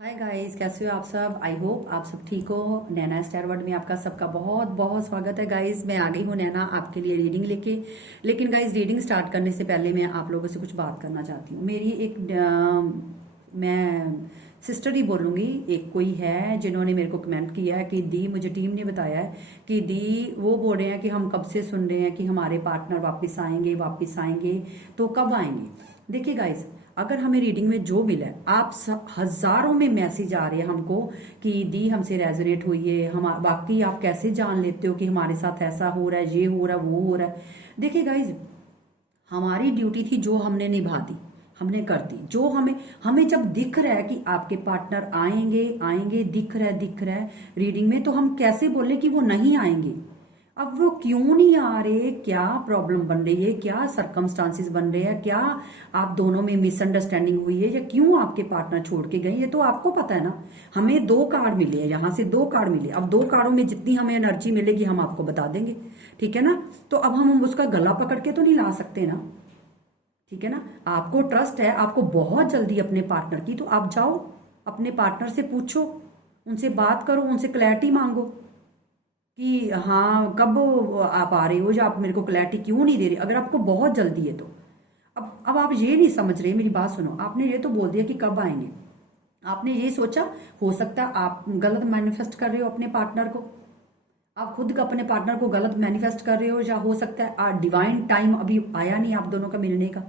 Hi guys, कैसे हो आप सब। आई होप आप सब ठीक हो। नैना स्टार वर्ल्ड में आपका सबका बहुत बहुत स्वागत है गाइस। मैं आ गई हूँ नैना आपके लिए रीडिंग लेके। लेकिन गाइस, रीडिंग स्टार्ट करने से पहले मैं आप लोगों से कुछ बात करना चाहती हूँ। मेरी एक मैं सिस्टर ही बोलूँगी, एक कोई है जिन्होंने मेरे को कमेंट किया है कि दी, मुझे टीम ने बताया है कि दी वो बोल रहे हैं कि हम कब से सुन रहे हैं कि हमारे पार्टनर वापस आएंगे, तो कब आएंगे। देखिए गाइस, अगर हमें रीडिंग में जो मिला है, आप हजारों में मैसेज आ रहे हैं हमको कि दी हमसे रेजोनेट हुई है, हम बाकी आप कैसे जान लेते हो कि हमारे साथ ऐसा हो रहा है, ये हो रहा है, वो हो रहा है। देखिए गाइज, हमारी ड्यूटी थी जो हमने निभा दी, हमने कर दी। जो हमें हमें जब दिख रहा है कि आपके पार्टनर आएंगे आएंगे, दिख रहा है रीडिंग में, तो हम कैसे बोले कि वो नहीं आएंगे। अब वो क्यों नहीं आ रहे, क्या प्रॉब्लम बन रही है, क्या सरकमस्टांसिस बन रहे हैं, क्या आप दोनों में मिसअंडरस्टैंडिंग हुई है, या क्यों आपके पार्टनर छोड़ के गए, ये तो आपको पता है ना। हमें दो कार्ड मिले हैं, यहाँ से दो कार्ड मिले। अब दो कार्डों में जितनी हमें एनर्जी मिलेगी हम आपको बता देंगे, ठीक है ना। तो अब हम उसका गला पकड़ के तो नहीं ला सकते ना, ठीक है ना। आपको ट्रस्ट है, आपको बहुत जल्दी अपने पार्टनर की, तो आप जाओ अपने पार्टनर से पूछो, उनसे बात करो, उनसे क्लैरिटी मांगो कि हाँ कब आप आ रहे हो, या आप मेरे को क्लैरिटी क्यों नहीं दे रहे अगर आपको बहुत जल्दी है तो। अब आप ये नहीं समझ रहे, मेरी बात सुनो। आपने ये तो बोल दिया कि कब आएंगे, आपने ये सोचा, हो सकता है आप गलत मैनिफेस्ट कर रहे हो अपने पार्टनर को, आप खुद का अपने पार्टनर को गलत मैनिफेस्ट कर रहे हो, या हो सकता है डिवाइन टाइम अभी आया नहीं आप दोनों का मिलने का।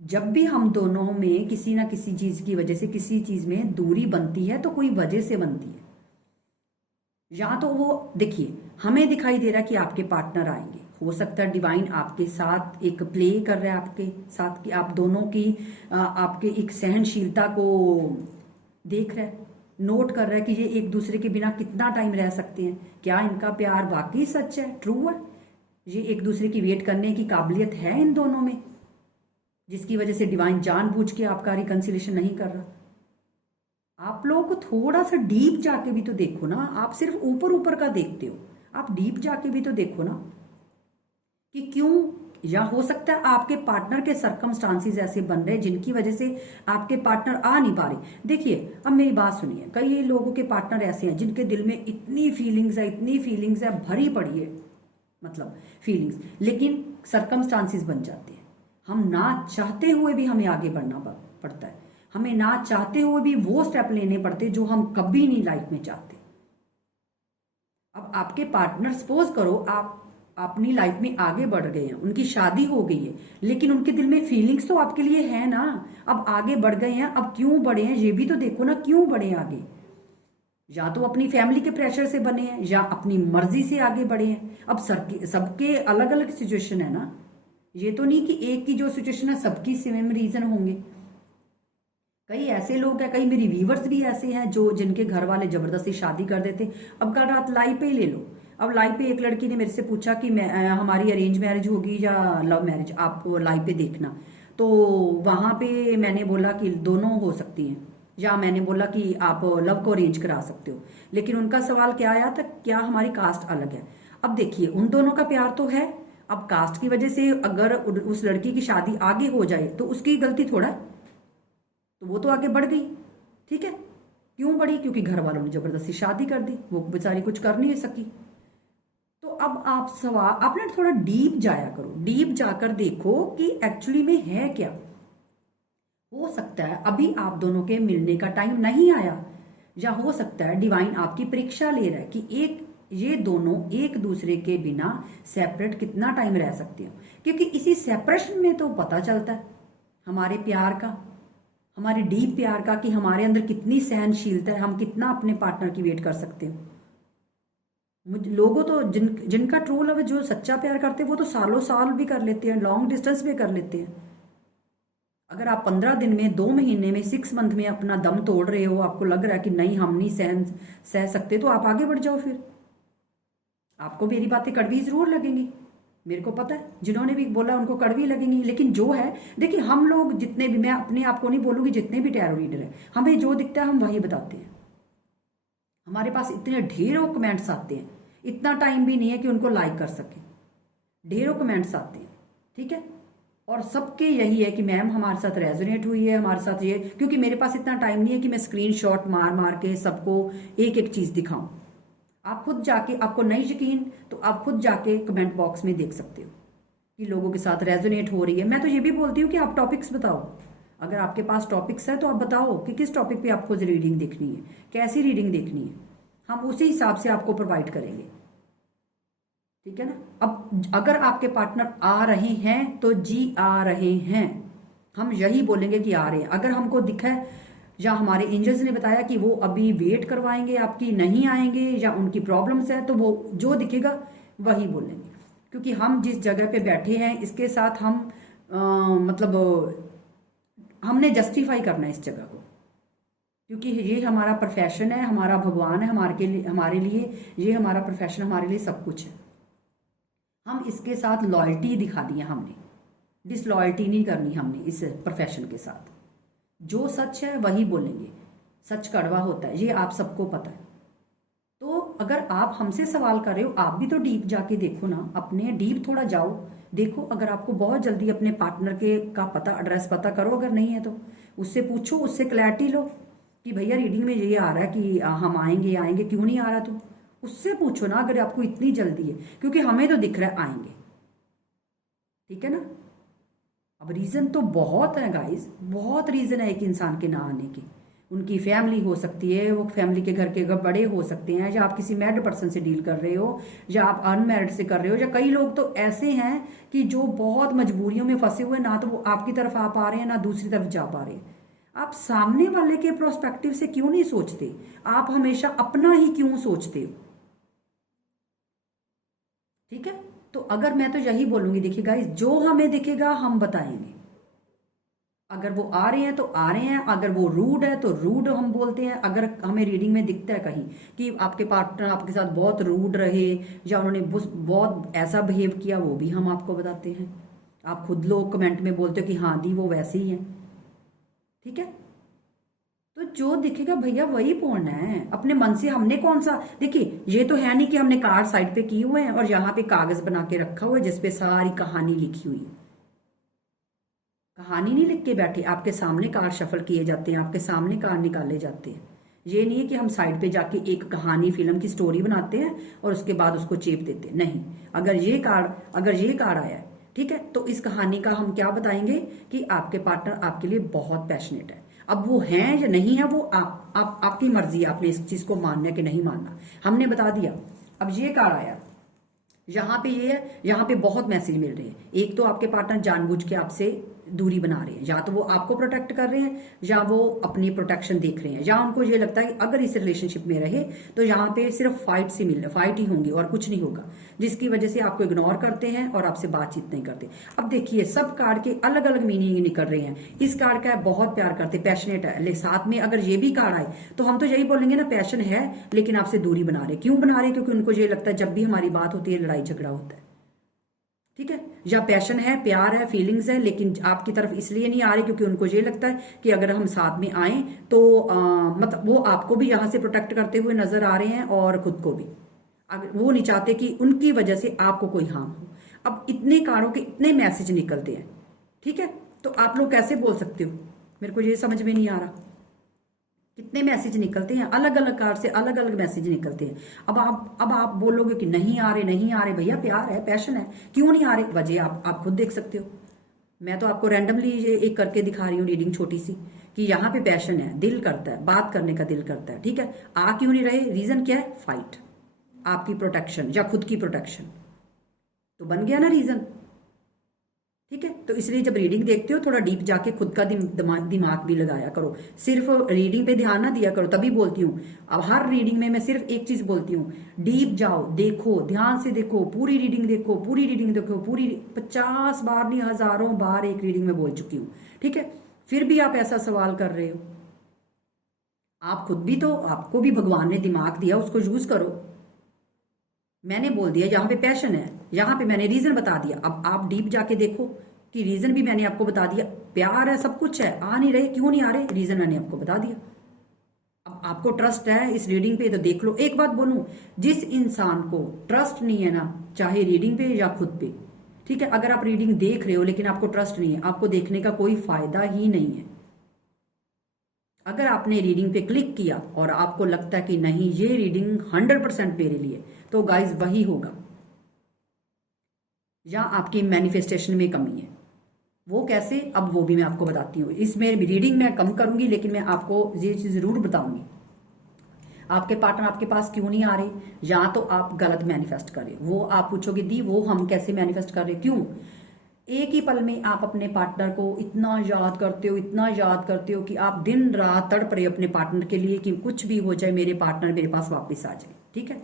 जब भी हम दोनों में किसी ना किसी चीज की वजह से, किसी चीज में दूरी बनती है, तो कोई वजह से बनती है। या तो वो देखिए, हमें दिखाई दे रहा है कि आपके पार्टनर आएंगे, हो सकता है डिवाइन आपके साथ एक प्ले कर रहा है, आपके साथ कि आप दोनों की आपके एक सहनशीलता को देख रहा है, नोट कर रहा है कि ये एक दूसरे के बिना कितना टाइम रह सकते हैं, क्या इनका प्यार वाकई सच है, ट्रू है, ये एक दूसरे की वेट करने की काबिलियत है इन दोनों में, जिसकी वजह से डिवाइन जानबूझ के आपका रिकंसिलेशन नहीं कर रहा। आप लोगों को थोड़ा सा डीप जाके भी तो देखो ना, आप सिर्फ ऊपर ऊपर का देखते हो, आप डीप जाके भी तो देखो ना कि क्यों। या हो सकता है आपके पार्टनर के सरकमस्टांसिस ऐसे बन रहे जिनकी वजह से आपके पार्टनर आ नहीं पा रहे। देखिए, अब मेरी बात सुनिए, कई लोगों के पार्टनर ऐसे हैं जिनके दिल में इतनी फीलिंग्स है, इतनी फीलिंग्स है, भरी पड़ी है, मतलब फीलिंग्स, लेकिन सरकमस्टांसिस बन जाते हैं। हम ना चाहते हुए भी हमें आगे बढ़ना पड़ता है, हमें ना चाहते हुए भी वो स्टेप लेने पड़ते जो हम कभी नहीं लाइफ में चाहते। अब आपके पार्टनर, सपोज करो आप अपनी लाइफ में आगे बढ़ गए हैं, उनकी शादी हो गई है, लेकिन उनके दिल में फीलिंग्स तो आपके लिए है ना। अब आगे बढ़ गए हैं, अब क्यों बढ़े हैं ये भी तो देखो ना, क्यों बढ़े आगे। या तो अपनी फैमिली के प्रेशर से बने हैं, या अपनी मर्जी से आगे बढ़े हैं। अब सबके अलग अलग सिचुएशन है ना, ये तो नहीं कि एक की जो सिचुएशन है सबकी सेम रीजन होंगे। कई ऐसे लोग हैं, कई मेरी व्यूवर्स भी ऐसे हैं जो जिनके घर वाले जबरदस्ती शादी कर देते। अब कल रात लाइव पे ही ले लो, अब लाइव पे एक लड़की ने मेरे से पूछा कि मैं हमारी अरेंज मैरिज होगी या लव मैरिज, आप लाइव पे देखना। तो वहां पे मैंने बोला कि दोनों हो सकती हैं, या मैंने बोला कि आप लव को अरेंज करा सकते हो। लेकिन उनका सवाल क्या आया था, क्या हमारी कास्ट अलग है। अब देखिए, उन दोनों का प्यार तो है, अब कास्ट की वजह से अगर उस लड़की की शादी आगे हो जाए तो उसकी गलती थोड़ा है, तो वो तो आगे बढ़ गई, ठीक है। क्यों बढ़ी, क्योंकि घर वालों ने जबरदस्ती शादी कर दी, वो बेचारी कुछ कर नहीं सकी। तो अब आप सवाल, आप ना थोड़ा डीप जाया करो, डीप जाकर देखो कि एक्चुअली में है क्या। हो सकता है अभी आप दोनों के मिलने का टाइम नहीं आया, या हो सकता है डिवाइन आपकी परीक्षा ले रहा है कि ये दोनों एक दूसरे के बिना सेपरेट कितना टाइम रह सकते हो। क्योंकि इसी सेपरेशन में तो पता चलता है हमारे प्यार का, हमारे डीप प्यार का, कि हमारे अंदर कितनी सहनशीलता है, हम कितना अपने पार्टनर की वेट कर सकते हो। लोगों तो जिनका ट्रू लव है, जो सच्चा प्यार करते हैं, वो तो सालों साल भी कर लेते हैं, लॉन्ग डिस्टेंस भी कर लेते हैं। अगर आप 15 दिन में, 2 महीने में, 6 मंथ में अपना दम तोड़ रहे हो, आपको लग रहा है कि नहीं हम नहीं सह सकते, तो आप आगे बढ़ जाओ फिर। आपको मेरी बातें कड़वी जरूर लगेंगी, मेरे को पता है, जिन्होंने भी बोला उनको कड़वी लगेंगी, लेकिन जो है, देखिए हम लोग जितने भी, मैं अपने आप को नहीं बोलूंगी, जितने भी टैरो रीडर है, हमें जो दिखता है हम वही बताते हैं। हमारे पास इतने ढेरों कमेंट्स आते हैं, इतना टाइम भी नहीं है कि उनको लाइक कर सके, ढेरों कमेंट्स आते हैं, ठीक है। और सबके यही है कि मैम हमारे साथ रेजोनेट हुई है, हमारे साथ ये, क्योंकि मेरे पास इतना टाइम नहीं है कि मैं स्क्रीनशॉट मार मार के सबको एक एक चीज दिखाऊं। आप खुद जाके, आपको नहीं यकीन तो आप खुद जाके कमेंट बॉक्स में देख सकते हो कि लोगों के साथ रेजोनेट हो रही है। मैं तो ये भी बोलती हूँ कि आप टॉपिक्स बताओ, अगर आपके पास टॉपिक्स है तो आप बताओ कि किस टॉपिक पे आपको रीडिंग देखनी है, कैसी रीडिंग देखनी है, हम उसी हिसाब से आपको प्रोवाइड करेंगे। ठीक है ना। अब अगर आपके पार्टनर आ रहे हैं तो जी आ रहे हैं, हम यही बोलेंगे कि आ रहे हैं। अगर हमको दिखा है या हमारे एंजल्स ने बताया कि वो अभी वेट करवाएंगे आपकी, नहीं आएंगे या उनकी प्रॉब्लम्स है, तो वो जो दिखेगा वही बोलेंगे। क्योंकि हम जिस जगह पे बैठे हैं इसके साथ हम मतलब हमने जस्टिफाई करना है इस जगह को, क्योंकि ये हमारा प्रोफेशन है, हमारा भगवान है हमारे लिए ये हमारा प्रोफेशन, हमारे लिए सब कुछ है। हम इसके साथ लॉयल्टी दिखा दी है हमने, डिसलॉयल्टी नहीं करनी हमने इस प्रोफेशन के साथ। जो सच है वही बोलेंगे, सच कड़वा होता है, ये आप सबको पता है। तो अगर आप हमसे सवाल कर रहे हो, आप भी तो डीप जाके देखो ना, अपने डीप थोड़ा जाओ, देखो। अगर आपको बहुत जल्दी अपने पार्टनर के का पता, एड्रेस पता करो, अगर नहीं है तो उससे पूछो, उससे क्लैरिटी लो कि भैया रीडिंग में ये आ रहा है कि हम आएंगे आएंगे, क्यों नहीं आ रहा, तो उससे पूछो ना अगर आपको इतनी जल्दी है, क्योंकि हमें तो दिख रहा है आएंगे। ठीक है ना। अब रीजन तो बहुत है गाइस, बहुत रीजन है एक इंसान के ना आने की। उनकी फैमिली हो सकती है, वो फैमिली के घर के बड़े हो सकते हैं, या आप किसी मैरिड पर्सन से डील कर रहे हो, या आप अनमैरिड से कर रहे हो, या कई लोग तो ऐसे हैं कि जो बहुत मजबूरियों में फंसे हुए, ना तो वो आपकी तरफ आ पा रहे हैं ना दूसरी तरफ जा पा रहे हैं। आप सामने वाले के प्रोस्पेक्टिव से क्यों नहीं सोचते? आप हमेशा अपना ही क्यों सोचते हो? ठीक है। तो अगर मैं तो यही बोलूंगी, देखिए गाइस, जो हमें दिखेगा हम बताएंगे। अगर वो आ रहे हैं तो आ रहे हैं, अगर वो रूड है तो रूड हम बोलते हैं। अगर हमें रीडिंग में दिखता है कहीं कि आपके पार्टनर आपके साथ बहुत रूड रहे या उन्होंने बहुत ऐसा बिहेव किया, वो भी हम आपको बताते हैं। आप खुद लोग कमेंट में बोलते हो कि हाँ दी वो वैसे ही है। ठीक है। तो जो दिखेगा भैया वही बोलना है अपने मन से। हमने कौन सा, देखिए ये तो है नहीं कि हमने कार्ड साइड पे किए हुए हैं और यहाँ पे कागज बना के रखा हुआ है जिसपे सारी कहानी लिखी हुई है। कहानी नहीं लिख के बैठे, आपके सामने कार्ड शफल किए जाते हैं, आपके सामने कार्ड निकाले जाते हैं। ये नहीं है कि हम साइड पे जाके एक कहानी, फिल्म की स्टोरी बनाते हैं और उसके बाद उसको चेप देते हैं, नहीं। अगर ये कार्ड आया है, ठीक है, तो इस कहानी का हम क्या बताएंगे कि आपके पार्टनर आपके लिए बहुत पैशनेट है। अब वो हैं या नहीं है, वो आपकी मर्जी है, आपने इस चीज को मानना है कि नहीं मानना, हमने बता दिया। अब ये कार्ड आया, यहाँ पे ये है, यहाँ पे बहुत मैसेज मिल रहे हैं। एक तो आपके पार्टनर जानबूझ के आपसे दूरी बना रहे हैं, या तो वो आपको प्रोटेक्ट कर रहे हैं या वो अपनी प्रोटेक्शन देख रहे हैं, या उनको ये लगता है कि अगर इस रिलेशनशिप में रहे तो यहाँ पे सिर्फ फाइट ही होंगी और कुछ नहीं होगा, जिसकी वजह से आपको इग्नोर करते हैं और आपसे बातचीत नहीं करते। अब देखिए सब कार्ड के अलग अलग मीनिंग निकल रहे हैं। इस कार्ड का है बहुत प्यार करते, पैशनेट है, ले साथ में अगर ये भी कार्ड आए तो हम तो यही बोलेंगे ना, पैशन है लेकिन आपसे दूरी बना रहे। क्यों बना रहे? क्योंकि उनको ये लगता है जब भी हमारी बात होती है लड़ाई झगड़ा होता है। ठीक है। या पैशन है, प्यार है, फीलिंग्स है, लेकिन आपकी तरफ इसलिए नहीं आ रही क्योंकि उनको ये लगता है कि अगर हम साथ में आए तो मतलब वो आपको भी यहां से प्रोटेक्ट करते हुए नजर आ रहे हैं और खुद को भी। अगर वो नहीं चाहते कि उनकी वजह से आपको कोई हार्म हो। अब इतने कार्डों के इतने मैसेज निकलते हैं, ठीक है, तो आप लोग कैसे बोल सकते हो? मेरे को ये समझ में नहीं आ रहा। कितने मैसेज निकलते हैं, अलग अलग कार्ड से अलग अलग मैसेज निकलते हैं। अब आप बोलोगे कि नहीं आ रहे, नहीं आ रहे। भैया प्यार है, पैशन है, क्यों नहीं आ रहे? वजह आप खुद देख सकते हो। मैं तो आपको रैंडमली ये एक करके दिखा रही हूँ रीडिंग छोटी सी, कि यहाँ पे पैशन है, दिल करता है, बात करने का दिल करता है, ठीक है। आ क्यों नहीं रहे? रीजन क्या है? फाइट, आपकी प्रोटेक्शन या खुद की प्रोटेक्शन, तो बन गया ना रीजन। ठीक है। तो इसलिए जब रीडिंग देखते हो थोड़ा डीप जाके खुद का दिमाग भी लगाया करो। सिर्फ रीडिंग पे ध्यान ना दिया करो। तभी बोलती हूँ, अब हर रीडिंग में मैं सिर्फ एक चीज बोलती हूँ, डीप जाओ, देखो, ध्यान से देखो, पूरी रीडिंग देखो, पूरी रीडिंग देखो, पूरी 50 बार नहीं, हजारों बार एक रीडिंग में बोल चुकी हूँ। ठीक है। फिर भी आप ऐसा सवाल कर रहे हो। आप खुद भी तो, आपको भी भगवान ने दिमाग दिया, उसको यूज करो। मैंने बोल दिया यहाँ पे पैशन है, यहाँ पे मैंने रीजन बता दिया। अब आप डीप जाके देखो कि रीजन भी मैंने आपको बता दिया। प्यार है, सब कुछ है, आ नहीं रहे, क्यों नहीं आ रहे? रीजन मैंने आपको बता दिया। अब आपको ट्रस्ट है इस रीडिंग पे तो देख लो। एक बात बोलूं, जिस इंसान को ट्रस्ट नहीं है ना, चाहे रीडिंग पे या खुद पे, ठीक है। अगर आप रीडिंग देख रहे हो लेकिन आपको ट्रस्ट नहीं है, आपको देखने का कोई फायदा ही नहीं है। अगर आपने रीडिंग पे क्लिक किया और आपको लगता है कि नहीं ये रीडिंग 100% मेरे लिए, तो गाइज वही होगा, या आपकी मैनिफेस्टेशन में कमी है। वो कैसे, अब वो भी मैं आपको बताती हूँ। इसमें रीडिंग मैं कम करूंगी लेकिन मैं आपको ये चीज जरूर बताऊंगी। आपके पार्टनर आपके पास क्यों नहीं आ रहे, या तो आप गलत मैनिफेस्ट कर रहे हो। वो आप पूछोगे दी वो हम कैसे मैनिफेस्ट कर रहे, क्यों? एक ही पल में आप अपने पार्टनर को इतना याद करते हो, इतना याद करते हो कि आप दिन रात तड़प रहे हो अपने पार्टनर के लिए कि कुछ भी हो जाए मेरे पार्टनर मेरे पास वापस आ जाए, ठीक है।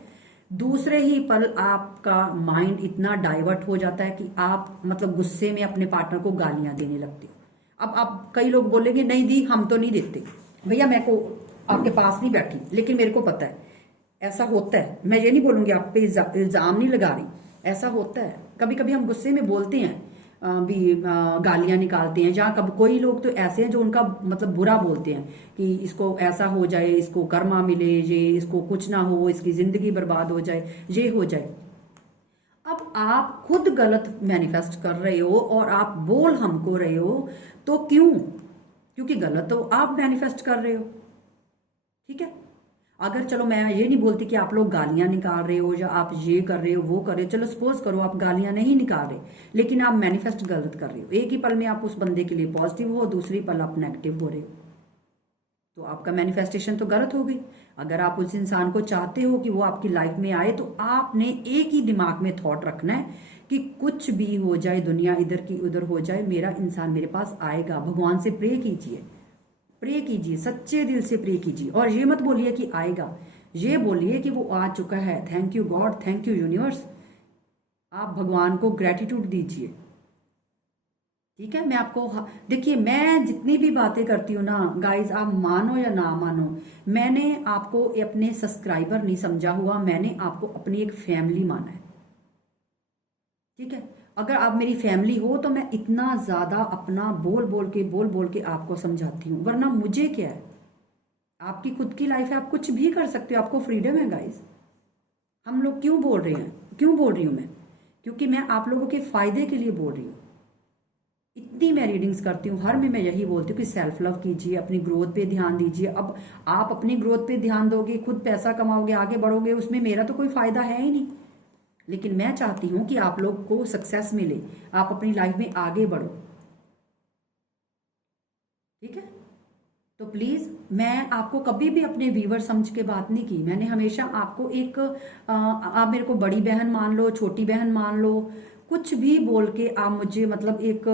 दूसरे ही पल आपका माइंड इतना डाइवर्ट हो जाता है कि आप मतलब गुस्से में अपने पार्टनर को गालियां देने लगते हो। अब आप कई लोग बोलेंगे नहीं दी हम तो नहीं देते, भैया मैं को आपके पास नहीं बैठी लेकिन मेरे को पता है ऐसा होता है। मैं ये नहीं बोलूंगी आप पे इल्जाम नहीं लगा रही, ऐसा होता है। कभी कभी हम गुस्से में बोलते हैं भी गालियां निकालते हैं, जहाँ कब कोई लोग तो ऐसे हैं जो उनका मतलब बुरा बोलते हैं कि इसको ऐसा हो जाए, इसको कर्मा मिले, ये इसको कुछ ना हो, इसकी जिंदगी बर्बाद हो जाए, ये हो जाए। अब आप खुद गलत मैनिफेस्ट कर रहे हो और आप बोल हमको रहे हो, तो क्यों? क्योंकि गलत तो आप मैनिफेस्ट कर रहे हो, ठीक है। अगर चलो मैं ये नहीं बोलती कि आप लोग गालियां निकाल रहे हो या आप ये कर रहे हो वो कर रहे हो, चलो सपोज करो आप गालियां नहीं निकाल रहे लेकिन आप मैनिफेस्ट गलत कर रहे हो। एक ही पल में आप उस बंदे के लिए पॉजिटिव हो, दूसरी पल आप नेगेटिव हो रहे हो, तो आपका मैनिफेस्टेशन तो गलत हो गई। अगर आप उस इंसान को चाहते हो कि वो आपकी लाइफ में आए, तो आपने एक ही दिमाग में थॉट रखना है कि कुछ भी हो जाए, दुनिया इधर की उधर हो जाए, मेरा इंसान मेरे पास आएगा। भगवान से प्रे कीजिए, प्रे कीजिए, सच्चे दिल से प्रे कीजिए। और ये मत बोलिए कि आएगा, ये बोलिए कि वो आ चुका है। Thank you God, thank you universe. आप भगवान को ग्रेटिट्यूड दीजिए, ठीक है। मैं आपको देखिए, मैं जितनी भी बातें करती हूँ ना गाइज, आप मानो या ना मानो, मैंने आपको अपने सब्सक्राइबर नहीं समझा हुआ, मैंने आपको अपनी एक फैमिली माना है, ठीक है। अगर आप मेरी फैमिली हो तो मैं इतना ज्यादा अपना बोल बोल के आपको समझाती हूँ, वरना मुझे क्या है। आपकी खुद की लाइफ है, आप कुछ भी कर सकते हो, आपको फ्रीडम है गाइज। हम लोग क्यों बोल रहे हैं, क्यों बोल रही हूँ मैं? क्योंकि मैं आप लोगों के फायदे के लिए बोल रही हूँ। इतनी मैं रीडिंग्स करती हूँ, हर में मैं यही बोलती हूँ कि सेल्फ लव कीजिए, अपनी ग्रोथ पे ध्यान दीजिए। अब आप अपनी ग्रोथ पे ध्यान दोगे, खुद पैसा कमाओगे, आगे बढ़ोगे, उसमें मेरा तो कोई फायदा है ही नहीं। लेकिन मैं चाहती हूँ कि आप लोग को सक्सेस मिले, आप अपनी लाइफ में आगे बढ़ो, ठीक है। तो प्लीज, मैं आपको कभी भी अपने व्यूवर समझ के बात नहीं की। मैंने हमेशा आपको एक आप मेरे को बड़ी बहन मान लो, छोटी बहन मान लो, कुछ भी बोल के आप मुझे मतलब एक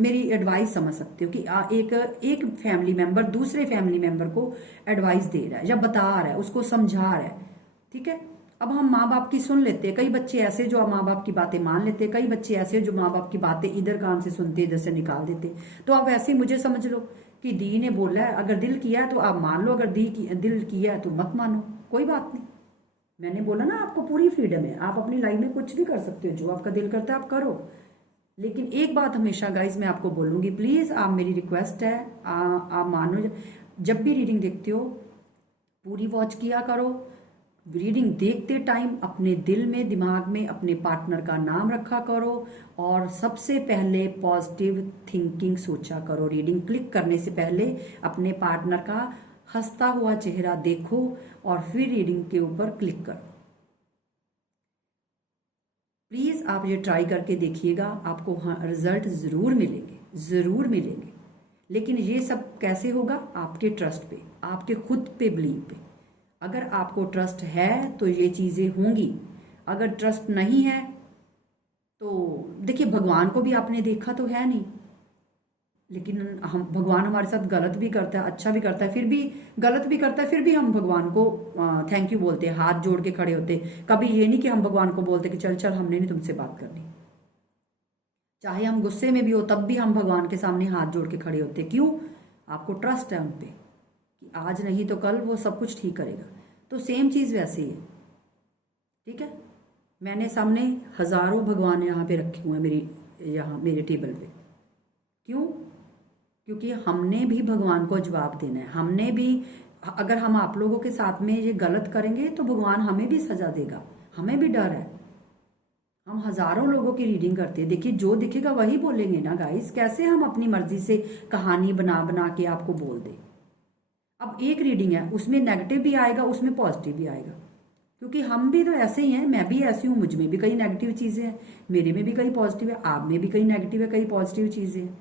मेरी एडवाइस समझ सकते हो कि एक एक फैमिली मेंबर दूसरे फैमिली मेंबर को एडवाइस दे रहा है या बता रहा है, उसको समझा रहा है, ठीक है। अब हम माँ बाप की सुन लेते हैं, कई बच्चे ऐसे जो माँ बाप की बातें मान लेते हैं, कई बच्चे ऐसे जो माँ बाप की बातें इधर कान से सुनते इधर से निकाल देते। तो आप ऐसे ही मुझे समझ लो कि दी ने बोला है, अगर दिल किया है तो आप मान लो, अगर दिल किया है तो मत मानो, कोई बात नहीं। मैंने बोला ना आपको पूरी फ्रीडम है, आप अपनी लाइफ में कुछ भी कर सकते हो, जो आपका दिल करता है आप करो। लेकिन एक बात हमेशा गाइज मैं आपको बोलूंगी, प्लीज आप मेरी रिक्वेस्ट है, आप मानो, जब भी रीडिंग देखते हो पूरी वॉच किया करो। रीडिंग देखते टाइम अपने दिल में दिमाग में अपने पार्टनर का नाम रखा करो और सबसे पहले पॉजिटिव थिंकिंग सोचा करो। रीडिंग क्लिक करने से पहले अपने पार्टनर का हंसता हुआ चेहरा देखो और फिर रीडिंग के ऊपर क्लिक करो। प्लीज आप ये ट्राई करके देखिएगा, आपको रिजल्ट जरूर मिलेंगे, जरूर मिलेंगे। लेकिन ये सब कैसे होगा? आपके ट्रस्ट पे, आपके खुद पे बिलीव पे। अगर आपको ट्रस्ट है तो ये चीजें होंगी, अगर ट्रस्ट नहीं है तो देखिए, भगवान को भी आपने देखा तो है नहीं, लेकिन हम भगवान हमारे साथ गलत भी करता है, अच्छा भी करता है, फिर भी गलत भी करता है, फिर भी हम भगवान को थैंक यू बोलते हैं, हाथ जोड़ के खड़े होते। कभी ये नहीं कि हम भगवान को बोलते कि चल चल हमने नहीं तुमसे बात करनी। चाहे हम गुस्से में भी हो तब भी हम भगवान के सामने हाथ जोड़ के खड़े होते। क्यों? आपको ट्रस्ट है उन पे कि आज नहीं तो कल वो सब कुछ ठीक करेगा। तो सेम चीज वैसे ही है, ठीक है। मैंने सामने हजारों भगवान यहाँ पे रखे हुए हैं, यहाँ मेरे टेबल पे। क्यों? क्योंकि हमने भी भगवान को जवाब देना है, हमने भी, अगर हम आप लोगों के साथ में ये गलत करेंगे तो भगवान हमें भी सजा देगा, हमें भी डर है। हम हजारों लोगों की रीडिंग करते हैं। देखिए जो दिखेगा वही बोलेंगे ना गाइस, कैसे हम अपनी मर्जी से कहानी बना बना के आपको बोल दें। अब एक रीडिंग है, उसमें नेगेटिव भी आएगा, उसमें पॉजिटिव भी आएगा, क्योंकि हम भी तो ऐसे ही हैं, मैं भी ऐसी हूँ, मुझ में भी कई नेगेटिव चीजें हैं, मेरे में भी कई पॉजिटिव है, आप में भी कई नेगेटिव है, कई पॉजिटिव चीजें हैं।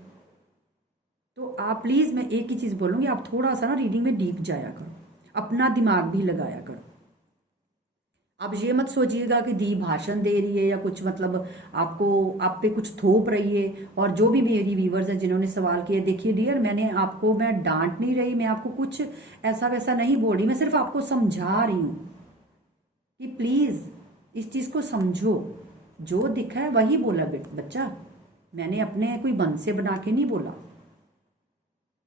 तो आप प्लीज, मैं एक ही चीज बोलूंगी, आप थोड़ा सा ना रीडिंग में डीप जाया करो, अपना दिमाग भी लगाया करो। अब ये मत सोचिएगा कि दी भाषण दे रही है या कुछ, मतलब आपको आप पे कुछ थोप रही है। और जो भी मेरी व्यूवर्स हैं जिन्होंने सवाल किए, देखिए डियर, मैं डांट नहीं रही, मैं आपको कुछ ऐसा वैसा नहीं बोल रही, मैं सिर्फ आपको समझा रही हूँ कि प्लीज इस चीज को समझो। जो दिखा है वही बोला बच्चा, मैंने अपने कोई बन से बना के नहीं बोला,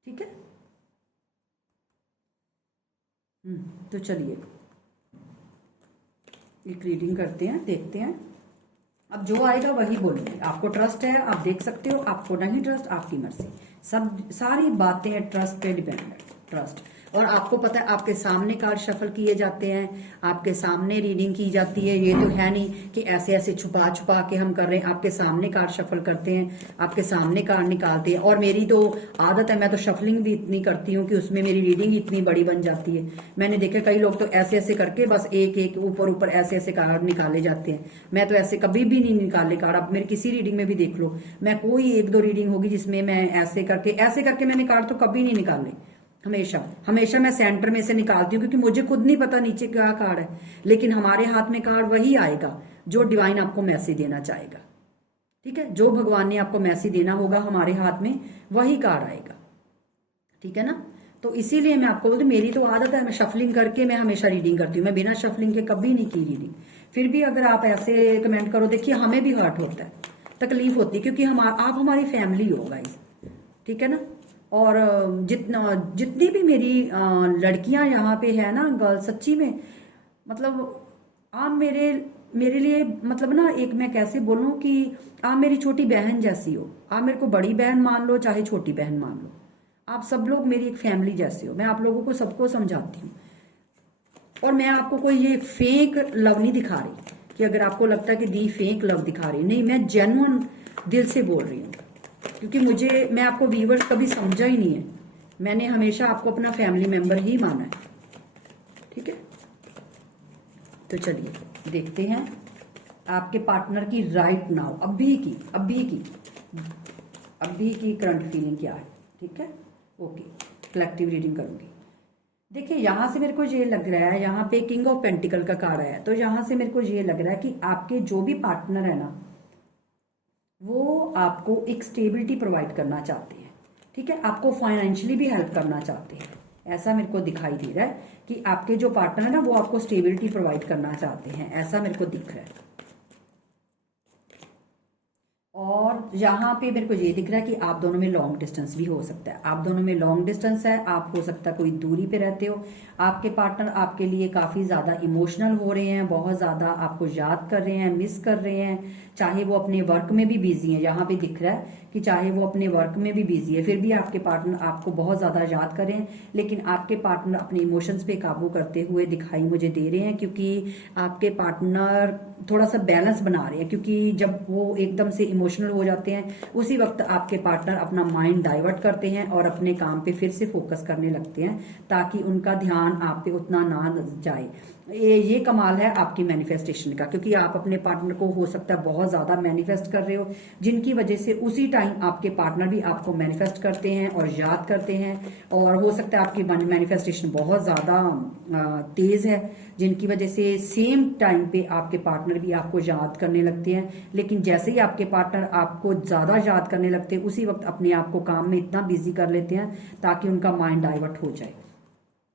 ठीक है। तो चलिए एक रीडिंग करते हैं, देखते हैं। अब जो आएगा वही बोलेंगे। आपको ट्रस्ट है आप देख सकते हो, आपको नहीं ट्रस्ट आपकी मर्जी। सब सारी बातें ट्रस्ट पे डिपेंड है, ट्रस्ट। और आपको पता है आपके सामने कार्ड शफल किए जाते हैं, आपके सामने रीडिंग की जाती है। ये तो है नहीं कि ऐसे ऐसे छुपा छुपा के हम कर रहे हैं, आपके सामने कार्ड शफल करते हैं, आपके सामने कार्ड निकालते हैं। और मेरी तो आदत है, मैं तो शफलिंग भी इतनी करती हूँ कि उसमें मेरी रीडिंग इतनी बड़ी बन जाती है। मैंने देखा कई लोग तो ऐसे ऐसे करके बस एक एक ऊपर ऊपर ऐसे ऐसे कार्ड निकाले जाते हैं, मैं तो ऐसे कभी भी नहीं निकाले कार्ड। अब मेरी किसी रीडिंग में भी देख लो, मैं कोई एक दो रीडिंग होगी जिसमें मैं ऐसे करके मैंने कार्ड तो कभी नहीं निकाले। हमेशा हमेशा मैं सेंटर में से निकालती हूँ, क्योंकि मुझे खुद नहीं पता नीचे क्या कार्ड है, लेकिन हमारे हाथ में कार्ड वही आएगा जो डिवाइन आपको मैसेज देना चाहेगा, ठीक है। जो भगवान ने आपको मैसेज देना होगा हमारे हाथ में वही कार्ड आएगा, ठीक है ना। तो इसीलिए मैं आपको बोलती, मेरी तो आदत है, मैं शफलिंग करके मैं हमेशा रीडिंग करती हूँ, मैं बिना शफलिंग के कभी नहीं की रीडिंग। फिर भी अगर आप ऐसे कमेंट करो, देखिए हमें भी हर्ट होता है, तकलीफ होती है, क्योंकि आप हमारी फैमिली हो गाइस, ठीक है ना। और जितनी भी मेरी लड़कियां यहाँ पे है ना, गर्ल, सच्ची में मतलब आप मेरे लिए, मतलब ना, एक मैं कैसे बोलूं कि आप मेरी छोटी बहन जैसी हो। आप मेरे को बड़ी बहन मान लो चाहे छोटी बहन मान लो, आप सब लोग मेरी एक फैमिली जैसे हो। मैं आप लोगों को सबको समझाती हूँ, और मैं आपको कोई ये फेक लव नहीं दिखा रही कि अगर आपको लगता है कि दी फेक लव दिखा रही, नहीं, मैं जेन्युइन दिल से बोल रही हूँ। क्योंकि मैं आपको व्यूवर्स कभी समझा ही नहीं है, मैंने हमेशा आपको अपना फैमिली मेंबर ही माना है, ठीक है। तो चलिए देखते हैं आपके पार्टनर की राइट नाउ, अभी की करंट फीलिंग क्या है, ठीक है। ओके, कलेक्टिव रीडिंग करूंगी। देखिए यहां से मेरे को ये लग रहा है, यहाँ पे किंग ऑफ पेंटिकल का कार्ड है, तो यहां से मेरे को ये लग रहा है कि आपके जो भी पार्टनर है ना, वो आपको एक स्टेबिलिटी प्रोवाइड करना चाहते हैं, ठीक है। आपको फाइनेंशियली भी हेल्प करना चाहते हैं, ऐसा मेरे को दिखाई दे रहा है कि आपके जो पार्टनर है ना, वो आपको स्टेबिलिटी प्रोवाइड करना चाहते हैं, ऐसा मेरे को दिख रहा है। और यहाँ पे मेरे को ये दिख रहा है कि आप दोनों में लॉन्ग डिस्टेंस भी हो सकता है, आप दोनों में लॉन्ग डिस्टेंस है, आप हो सकता है कोई दूरी पे रहते हो। आपके पार्टनर आपके लिए काफी ज्यादा इमोशनल हो रहे हैं, बहुत ज्यादा आपको याद कर रहे हैं, मिस कर रहे हैं, चाहे वो अपने वर्क में भी बिजी है। यहाँ पे दिख रहा है कि चाहे वो अपने वर्क में भी बिजी है, फिर भी आपके पार्टनर आपको बहुत ज्यादा याद कर रहे हैं, लेकिन आपके पार्टनर अपने इमोशंस पे काबू करते हुए दिखाई मुझे दे रहे हैं, क्योंकि आपके पार्टनर थोड़ा सा बैलेंस बना रहे हैं। क्योंकि जब वो एकदम से इमोशनल हो जाते हैं, उसी वक्त आपके पार्टनर अपना माइंड डाइवर्ट करते हैं और अपने काम पे फिर से फोकस करने लगते हैं, ताकि उनका ध्यान आप पे उतना ना जाए। ये कमाल है आपकी मैनिफेस्टेशन का, क्योंकि आप अपने पार्टनर को हो सकता है बहुत ज्यादा मैनिफेस्ट कर रहे हो, जिनकी वजह से उसी टाइम आपके पार्टनर भी आपको मैनिफेस्ट करते हैं और याद करते हैं। और हो सकता है आपकी मैनिफेस्टेशन बहुत ज्यादा तेज है, जिनकी वजह से सेम टाइम पे आपके पार्टनर भी आपको याद करने लगते हैं। लेकिन जैसे ही आपके पार्टनर आपको ज्यादा याद करने लगते हैं, उसी वक्त अपने आप को काम में इतना बिजी कर लेते हैं ताकि उनका माइंड डाइवर्ट हो जाए।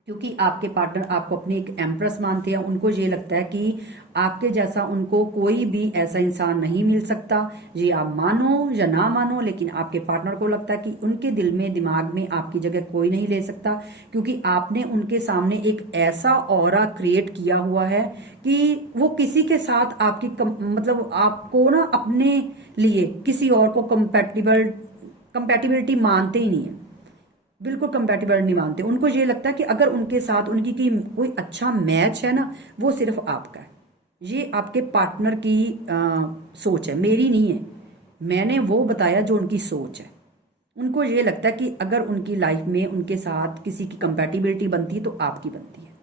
क्योंकि आपके पार्टनर आपको अपनी एक एम्प्रेस मानते हैं, उनको ये लगता है कि आपके जैसा उनको कोई भी ऐसा इंसान नहीं मिल सकता। ये आप मानो या ना मानो, लेकिन आपके पार्टनर को लगता है कि उनके दिल में, दिमाग में आपकी जगह कोई नहीं ले सकता, क्योंकि आपने उनके सामने एक ऐसा ऑरा क्रिएट किया हुआ है कि वो किसी के साथ आपकी मतलब आपको ना अपने लिए किसी और को कंपैटिबिलिटी मानते ही नहीं है, बिल्कुल कंपैटिबल नहीं मानते। उनको ये लगता है कि अगर उनके साथ उनकी कोई अच्छा मैच है ना, वो सिर्फ आपका है। ये आपके पार्टनर की सोच है, मेरी नहीं है। मैंने वो बताया जो उनकी सोच है। उनको ये लगता है कि अगर उनकी लाइफ में उनके साथ किसी की कंपैटिबिलिटी बनती है तो आपकी बनती है,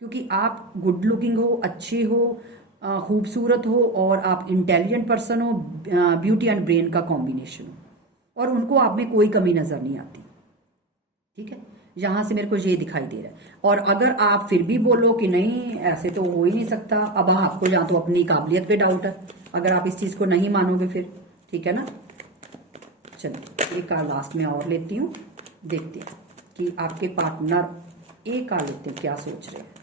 क्योंकि आप गुड लुकिंग हो, अच्छे हो, खूबसूरत हो, और आप इंटेलिजेंट पर्सन हो, ब्यूटी एंड ब्रेन का कॉम्बिनेशन हो, और उनको आप में कोई कमी नजर नहीं आती। ठीक है, यहां से मेरे को ये दिखाई दे रहा है। और अगर आप फिर भी बोलो कि नहीं ऐसे तो हो ही नहीं सकता, अब आपको या तो अपनी काबिलियत पे डाउट है, अगर आप इस चीज को नहीं मानोगे फिर, ठीक है ना। चलिए एक कार्ड लास्ट में और लेती हूँ, देखते हैं कि आपके पार्टनर, एक कार्ड लेते हैं क्या सोच रहे हैं।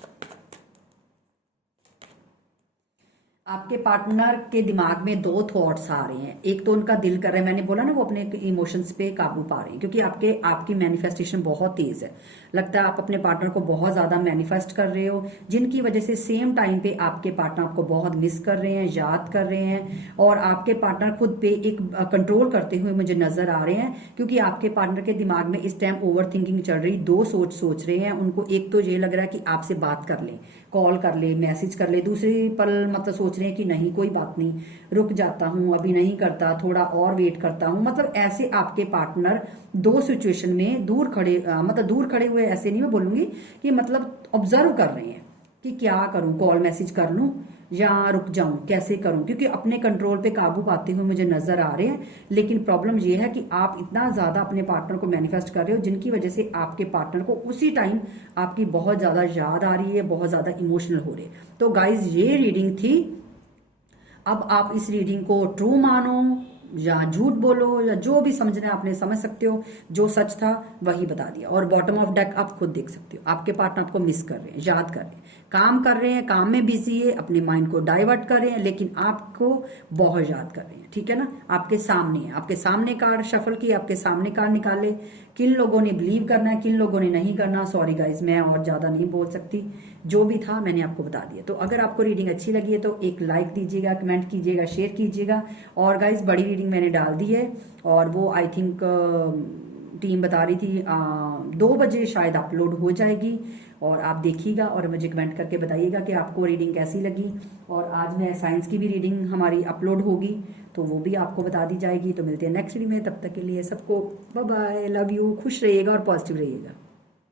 आपके पार्टनर के दिमाग में दो थॉट्स आ रहे हैं। एक तो उनका दिल कर रहा है, मैंने बोला ना वो अपने इमोशंस पे काबू पा रहे हैं, क्योंकि आपकी मैनिफेस्टेशन बहुत तेज है। लगता है आप अपने पार्टनर को बहुत ज्यादा मैनिफेस्ट कर रहे हो, जिनकी वजह से सेम टाइम पे आपके पार्टनर आपको बहुत मिस कर रहे हैं, याद कर रहे हैं, और आपके पार्टनर खुद पे एक कंट्रोल करते हुए मुझे नजर आ रहे हैं, क्योंकि आपके पार्टनर के दिमाग में इस टाइम ओवर थिंकिंग चल रही, दो सोच रहे हैं उनको। एक तो ये लग रहा है कि आपसे बात कर ले, कॉल कर ले, मैसेज कर ले, दूसरी पल मतलब सोच रहे हैं कि नहीं कोई बात नहीं, रुक जाता हूं, अभी नहीं करता, थोड़ा और वेट करता हूं। मतलब ऐसे आपके पार्टनर दो सिचुएशन में दूर खड़े, मतलब दूर खड़े हुए ऐसे नहीं मैं बोलूंगी, कि मतलब ऑब्जर्व कर रहे हैं कि क्या करूं, कॉल मैसेज कर लूं या रुक जाऊं, कैसे करूं, क्योंकि अपने कंट्रोल पे काबू पाते हुए मुझे नजर आ रहे हैं। लेकिन प्रॉब्लम यह है कि आप इतना ज्यादा अपने पार्टनर को मैनिफेस्ट कर रहे हो, जिनकी वजह से आपके पार्टनर को उसी टाइम आपकी बहुत ज्यादा याद आ रही है, बहुत ज्यादा इमोशनल हो रहे हैं। तो गाइज ये रीडिंग थी। अब आप इस रीडिंग को ट्रू मानो या झूठ बोलो, या जो भी समझना है आपने समझ सकते हो, जो सच था वही बता दिया। और बॉटम ऑफ डेक आप खुद देख सकते हो, आपके पार्टनर आपको मिस कर रहे हैं, याद कर रहे हैं, काम कर रहे हैं, काम में बिजी है, अपने माइंड को डाइवर्ट कर रहे हैं, लेकिन आपको बहुत याद कर रहे हैं। ठीक है ना, आपके सामने है, आपके सामने कार्ड शफल किए, आपके सामने कार्ड निकाले। किन लोगों ने बिलीव करना है, किन लोगों ने नहीं करना, सॉरी गाइज मैं और ज्यादा नहीं बोल सकती, जो भी था मैंने आपको बता दिया। तो अगर आपको रीडिंग अच्छी लगी है तो एक लाइक दीजिएगा, कमेंट कीजिएगा, शेयर कीजिएगा। और गाइज बड़ी रीडिंग मैंने डाल दी है, और वो आई थिंक टीम बता रही थी 2 बजे शायद अपलोड हो जाएगी, और आप देखिएगा और मुझे कमेंट करके बताइएगा कि आपको रीडिंग कैसी लगी। और आज मैं साइंस की भी रीडिंग हमारी अपलोड होगी, तो वो भी आपको बता दी जाएगी। तो मिलते हैं नेक्स्ट रीडिंग में, तब तक के लिए सबको बाय बाय, लव यू, खुश रहिएगा और पॉजिटिव रहिएगा।